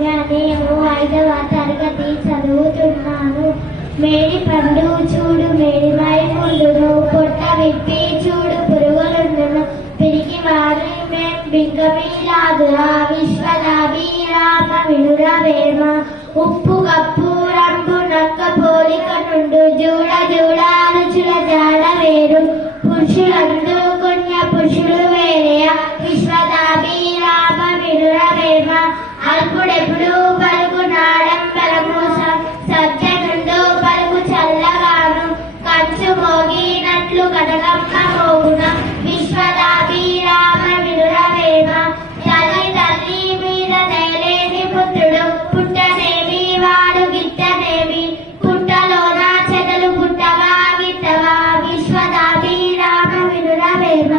రమ్య. నేను 5వ తరగతి చదువుతున్నాను. మేడి పండు చూడు మేడిమై ముందును, పొట్ట విప్పి చూడు పురుగులుండును, పిరికి వారి బింకమీలాదురా విశ్వదాభిరామ వినురవేమ. ఉప్పు కప్పు రంపు నక్క పోలిక నుండు, జూడ జూడ రుచుల జాడ వేరు, పురుషులందు కొన్య పురుషులు వేరేయ, విశ్వదాభిరామ వినురవేమ. అల్పుడెప్పుడు పలుకు నాడంబరము, సజ్జనుండు పలుకు చల్లగాను, కంచు మోగినట్లు కటకమ్మ మోగున, విశ్వదాభిరామ వినురవేమ. తల్లి తల్లి మీద దయలేని పుత్రుడు, పుట్టనేమి వాడు గిట్టనేమి, పుట్టలోన చెదలు పుట్టగా గిట్టగా, విశ్వదాభిరామ వినురవేమ.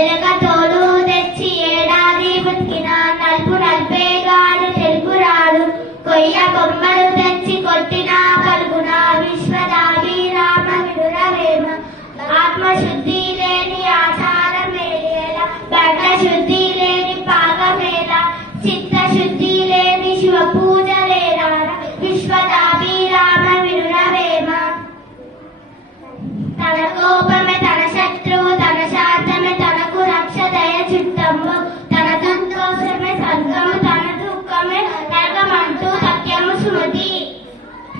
ఎలక తోలు తెచ్చి ఏడాది బతికిన, నలుపు నల్పే గాడు తెలుపు రాడు, కొయ్య కొమ్మలు తెచ్చి కొట్టిన పలుకున, విశ్వదాభిరామ వినురవేమ. ఆత్మశుద్ధి లేని ఆచారం మేలేలా, బట్ట శుద్ధి లేని పాకమేలా, చిత్తశుద్ధి లేని శివ పూజలేలా, విశ్వదాభిరామ వినురవేమ. తన కోపమే తన శత్రువు, తన శాంతమే తనకు రక్ష, దయ చిత్తము తన సంతోషమే స్వర్గము, తన దుఃఖమే నరకమంటూ సత్యము సుమతి.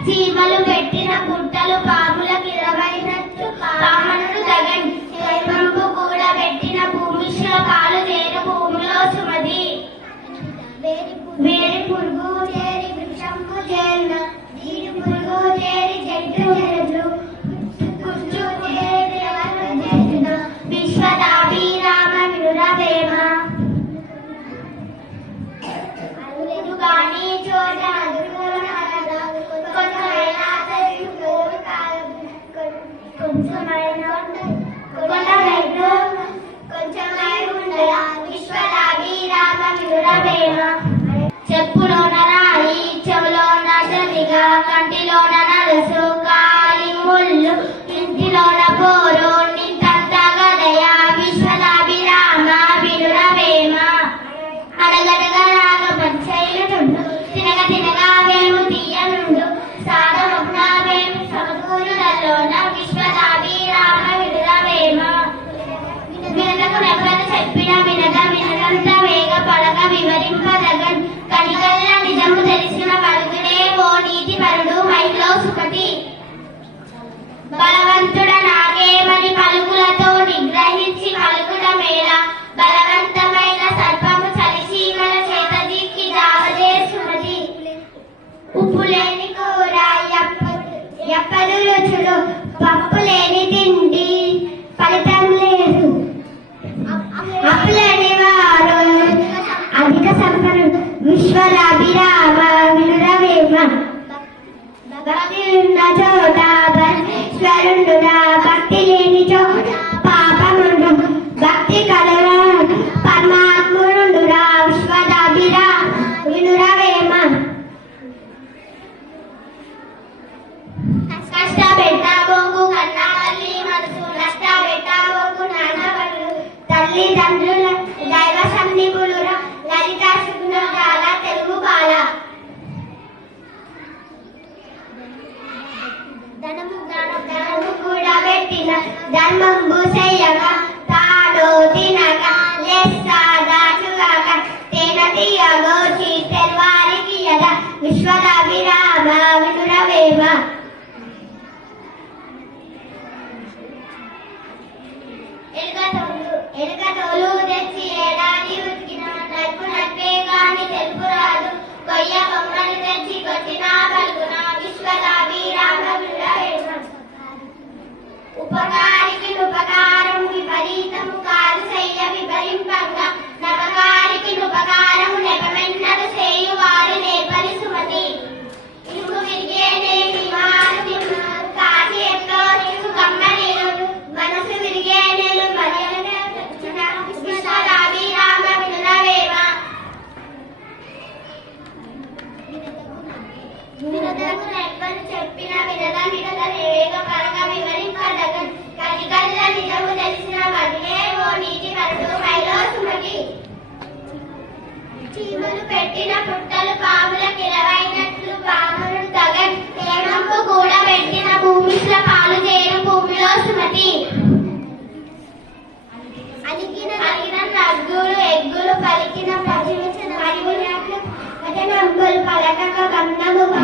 చీమలు పెట్టిన గుట్టలు పాముల కిరవైనట్టు, పామనుడు జగన్ శైవంబు కూడా పెట్టిన భూమిలో కాలు చేరు భూమిలో సుమతి. వేరి పురుగు చేరి వృక్షంపు చేరిన, జీడి పురుగు చేరి చెట్టు చేరు, కుచ్చు చేరి చేసిన, విశ్వదాభిరామ వినురవేమ. అల్లుడు కాని చోట విశ్వదాభిరామ వినురవేమ. చెప్పులోన రాయి చెవులోన జలిగా, కంటిలోన నలుసు కాలి ముళ్ళు, ఇంటిలోన పోరు నింతంత గదయ, విశ్వదాభిరామ వినురవేమ. అడగడగా రాగ పంచైలుండు, తినగ తినగా వేము తీయనుండు, సాగమగ్న వేము సమకూరుదల్లోన, విశ్వదాభిరామ వినురవేమ. వినదకు నెవ్వరు చెప్పిన వినద వినదంత వేగ పడక వివరింపదగన్, కనికల్ల నిజము తెలిసిన పలుకునే ఓ నీతి పరుడు మైలో సుఖటి. బలవంతుడ నాగేమని పలుకులతో నిగ్రహించి పలుకుట మేళ, బలవంతమైన సర్పము చలిసి మన చేత దిక్కి దావదే సుమతి. ఉప్పు లేని కూర ఎప్పదు రుచులు, పప్పు లేని తిండి ఫలితం లేదు, అప్పులేని వారు అధిక సంపన్నుడు, విశ్వదాభిరామ వినురవేమ. భక్తి ఉన్న చోట పరమేశ్వరుండురా, భక్తి లేని చోట పాపముండు, భక్తి కలరా పరమాత్ముడురా, విశ్వదాభిరామ వినురవేమ. కష్టపెట్టబోకు కన్నా తల్లి మనసు, నష్టపెట్టబోకు నాన్న బడులు, తల్లిదండ్రుల దైవ సన్నిపులురా, లలిత శుభ్రాల తెలుగు బాల. ధనము కూడా పెట్టిన ధర్మంబు చెయ్యక, తాడో తినక లెస్స దాచుగాక, తేన తీయగోచి తెల్వారికి యద, విశ్వదాభిరామ వినురవేమ. ఎలుక తోలు తెచ్చి ఏడాది ఉతికిన, నలుపు నల్పే గాని తెలుపు రాదు, కొయ్య కొమ్మలు తెచ్చి కొట్టిన పలుకున, విశ్వదాభిరామ వినురవేమ. ఉపకారికి ఉపకారం విపరీతము కాదు చెయ్య విపరింపంగా, నపకారికి ఉపకారము నెపమెన్నడు చేయువాడు నేపలి సుమతి. ఇరుగు విరిగేనేమి వారు తిన్నారు, కాకి ఎట్లో నీకు కమ్మనేరు, మనసు విరిగేనేలు మరి విశ్వదాభిరామ వినురవేమ. వినదకు నెవ్వరు చెప్పిన వినద వినద వేగ పరగ వివరింపదగన్, కనికల్ల నిజము తెలిసిన వదిలే ఓ నీతి పరుడు మైలో సుమతి. చీమలు పెట్టిన పుట్టలు పాముల పలికిన పలికిన వచనములు వచనంబులు పలకక గంధము